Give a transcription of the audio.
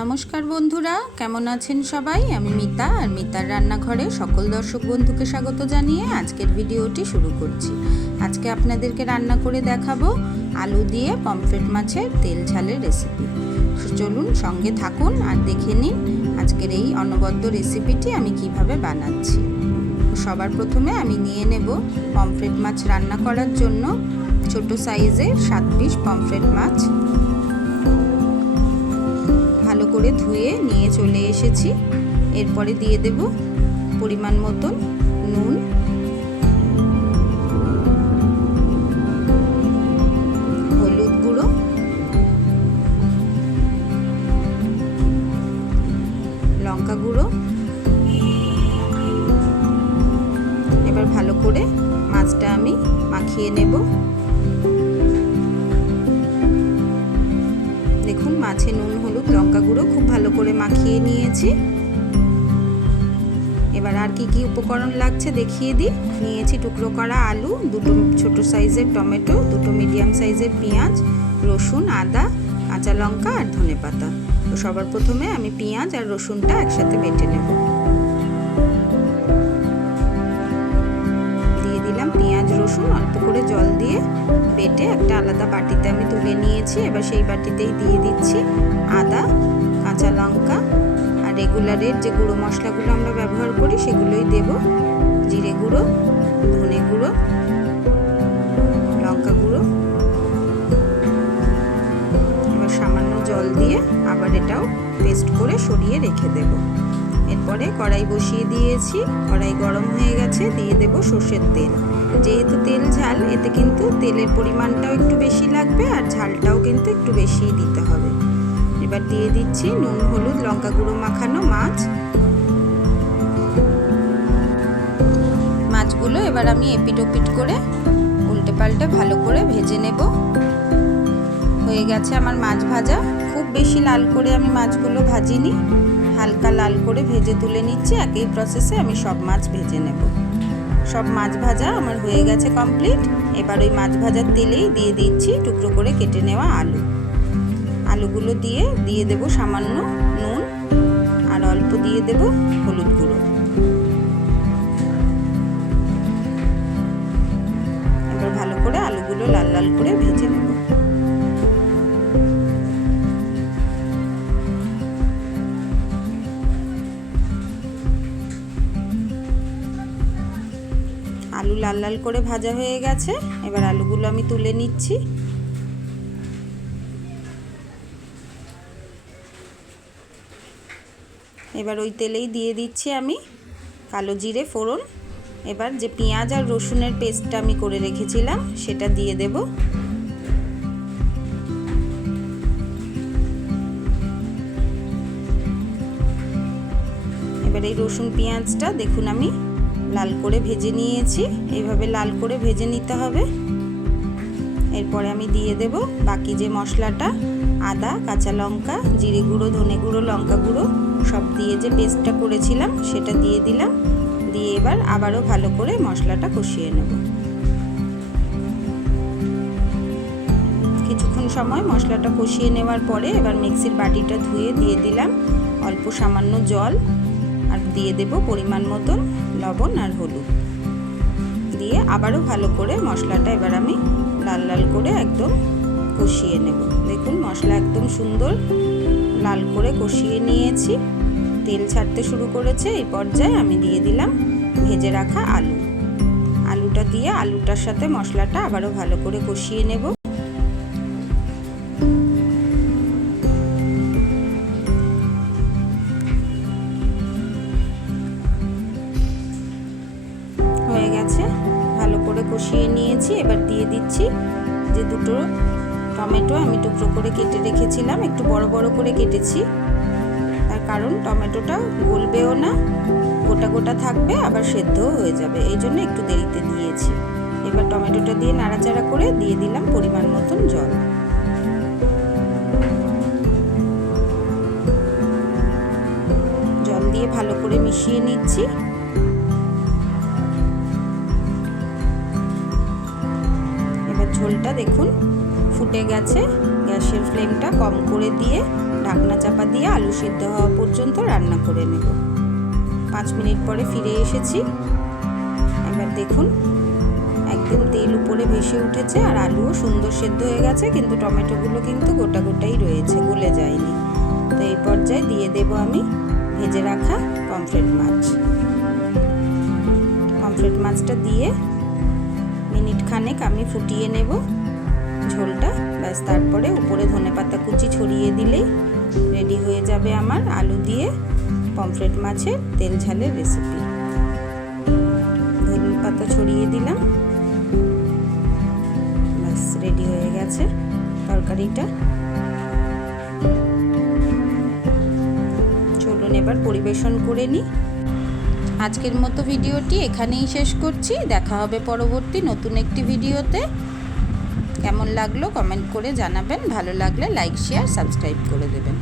নমস্কার বন্ধুরা, কেমন আছেন সবাই? আমি মিতা আর মিতার রান্নাঘরে সকল দর্শক বন্ধুকে স্বাগত জানিয়ে আজকের ভিডিওটি শুরু করছি। আজকে আপনাদেরকে রান্না করে দেখাবো আলু দিয়ে পমফ্রেট মাছের তেল ঝালের রেসিপি। চলুন সঙ্গে থাকুন আর দেখে নিন আজকের এই অনবদ্য রেসিপিটি আমি কিভাবে বানাচ্ছি। সবার প্রথমে আমি নিয়ে নেব পমফ্রেট মাছ রান্না করার জন্য ছোট সাইজের 7 পিস পমফ্রেট মাছ। ভালো করে ধুয়ে নিয়ে চলে এসেছি। এরপরে দিয়ে দেব পরিমাণ মতন নুন, হলুদ গুঁড়ো, লঙ্কা গুঁড়ো। এবার ভালো করে মাছটা আমি মাখিয়ে নেব। দেখুন মাছে নুন, হলুদ, লঙ্কা গুঁড়ো খুব ভালো করে মাখিয়ে নিয়েছি। এবার আর কি উপকরণ লাগছে দেখিয়ে দিই। নিয়েছি টুকরো করা আলু, দুটো ছোট সাইজের টমেটো, দুটো মিডিয়াম সাইজের পেঁয়াজ, রসুন, আদা, কাঁচা লঙ্কা আর ধনেপাতা। তো সবার প্রথমে আমি পেঁয়াজ আর রসুনটা একসাথে বেটে নেব। দিয়ে দিলাম পেঁয়াজ রসুন, অল্প করে জল দিয়ে বেটে একটা আলাদা বাটিতে আমি তুলে নিয়েছি। এবার সেই বাটিতেই দিয়ে দিচ্ছি আদা, কাঁচা লঙ্কা আর রেগুলারের যে গুঁড়ো মশলাগুলো আমরা ব্যবহার করি সেগুলোই দেব। জিরে গুঁড়ো, ধনে গুঁড়ো, লঙ্কা গুঁড়ো। এবার সামান্য জল দিয়ে আবার এটাও পেস্ট করে সরিয়ে রেখে দেব। এরপরে কড়াই বসিয়ে দিয়েছি, কড়াই গরম হয়ে গেছে। দিয়ে দেব সর্ষের তেল। যেহেতু তেল ঝাল, এতে কিন্তু তেলের পরিমাণটাও একটু বেশি লাগবে আর ঝালটাও কিন্তু একটু বেশিই দিতে হবে। এবার দিয়ে দিচ্ছি নুন, হলুদ, লঙ্কা গুঁড়ো মাখানো মাছ। মাছগুলো এবার আমি এপিট ওপিট করে উল্টে পাল্টে ভালো করে ভেজে নেব। হয়ে গেছে আমার মাছ ভাজা। খুব বেশি লাল করে আমি মাছগুলো ভাজিনি, হালকা লাল করে ভেজে তুলে নিচ্ছি। একই প্রসেসে আমি সব মাছ ভেজে নেব। সব মাছ ভাজা আমার হয়ে গেছে কমপ্লিট। এবার ওই মাছ ভাজার তেলেই দিয়ে দিচ্ছি টুকরো করে কেটে নেওয়া আলু। আলুগুলো দিয়ে দেব সামান্য নুন আর অল্প দিয়ে দেব হলুদ গুঁড়ো। এবার ভালো করে আলুগুলো লাল লাল করে ভেজে নেব। আলু লাল লাল করে ভাজা হয়ে গেছে। এবার আলুগুলো আমি তুলে নিচ্ছি। এবার ওই তেলেই দিয়ে দিচ্ছি আমি কালো জিরে ফোড়ন। এবার যে পেঁয়াজ আর রসুনের পেস্টটা আমি করে রেখেছিলাম সেটা দিয়ে দেব। এবার এই রসুন পেঁয়াজটা দেখুন আমি লাল করে ভেজে নিয়েছি। এইভাবে লাল করে ভেজে নিতে হবে। এরপরে আমি দিয়ে দেব বাকি যে মশলাটা, আদা, কাঁচা লঙ্কা, জিরে গুঁড়ো, ধনে গুঁড়ো, লঙ্কা গুঁড়ো সব দিয়ে যে পেস্টটা করেছিলাম সেটা দিয়ে দিলাম। দিয়ে এবার আবারও ভালো করে মশলাটা কষিয়ে নেব। কিছুক্ষণ সময় মশলাটা কষিয়ে নেওয়ার পরে এবার মিক্সির বাটিটা ধুয়ে দিয়ে দিলাম অল্প সামান্য জল আর দিয়ে দেব পরিমাণ মতন লবণ আর হলুদ। দিয়ে আবারও ভালো করে মশলাটা এবার আমি লাল লাল করে একদম কষিয়ে নেব। দেখুন মশলা একদম সুন্দর লাল করে কষিয়ে নিয়েছি, তেল ছাড়তে শুরু করেছে। এই পর্যায়ে আমি দিয়ে দিলাম ভেজে রাখা আলু। আলুটা দিয়ে আলুটার সাথে মশলাটা আবারও ভালো করে কষিয়ে নেব। হয়ে গেছে, ভালো করে কষিয়ে নিয়েছি। এবার দিয়ে দিচ্ছি যে দুটো টমেটো আমি টুকরো করে কেটে রেখেছিলাম। একটু বড় বড় করে কেটেছি, তার কারণ টমেটোটা গলবেও না, গোটা গোটা থাকবে, আবার সেদ্ধও হয়ে যাবে, এই জন্য একটু দেরিতে দিয়েছি। এবার টমেটোটা দিয়ে নাড়াচাড়া করে দিয়ে দিলাম পরিমাণ মতন জল। জল দিয়ে ভালো করে মিশিয়ে নিচ্ছি। এবার ঝোলটা দেখুন ফুটে গেছে। গ্যাসের ফ্লেমটা কম করে দিয়ে ঢাকনা চাপা ঢাকা দিয়ে আলু সিদ্ধ হওয়া পর্যন্ত রান্না করে নেব। 5 মিনিট পরে ফিরে এসেছি। এবার দেখুন একদম তেল উপরে ভেসে উঠেছে আর আলুও সুন্দর সেদ্ধ হয়ে গেছে, কিন্তু টমেটোগুলো কিন্তু গোটা গোটাই রয়েছে, গলে যায়নি। তো এই পর্যায়ে দিয়ে দেব আমি ভেজে রাখা পমফ্রেট মাছ। পমফ্রেট মাছটা দিয়ে মিনিট খানেক আমি ফুটিয়ে নেব ঝোলটা। ব্যাস, তারপরে উপরে ধনেপাতা কুচি ছড়িয়ে দিলেই রেডি হয়ে যাবে আমার আলু দিয়ে পমফ্রেট মাছের তেল ঝালের রেসিপি। ধনেপাতা ছড়িয়ে দিলাম, ব্যাস রেডি হয়ে গেছে তরকারিটা। চলুন এবার পরিবেশন করে নিই। আজকের মতো ভিডিওটি এখানেই শেষ করছি। দেখা হবে পরবর্তী নতুন একটি ভিডিওতে। কেমন লাগলো কমেন্ট করে জানাবেন, ভালো লাগলে লাইক শেয়ার সাবস্ক্রাইব করে দেবেন।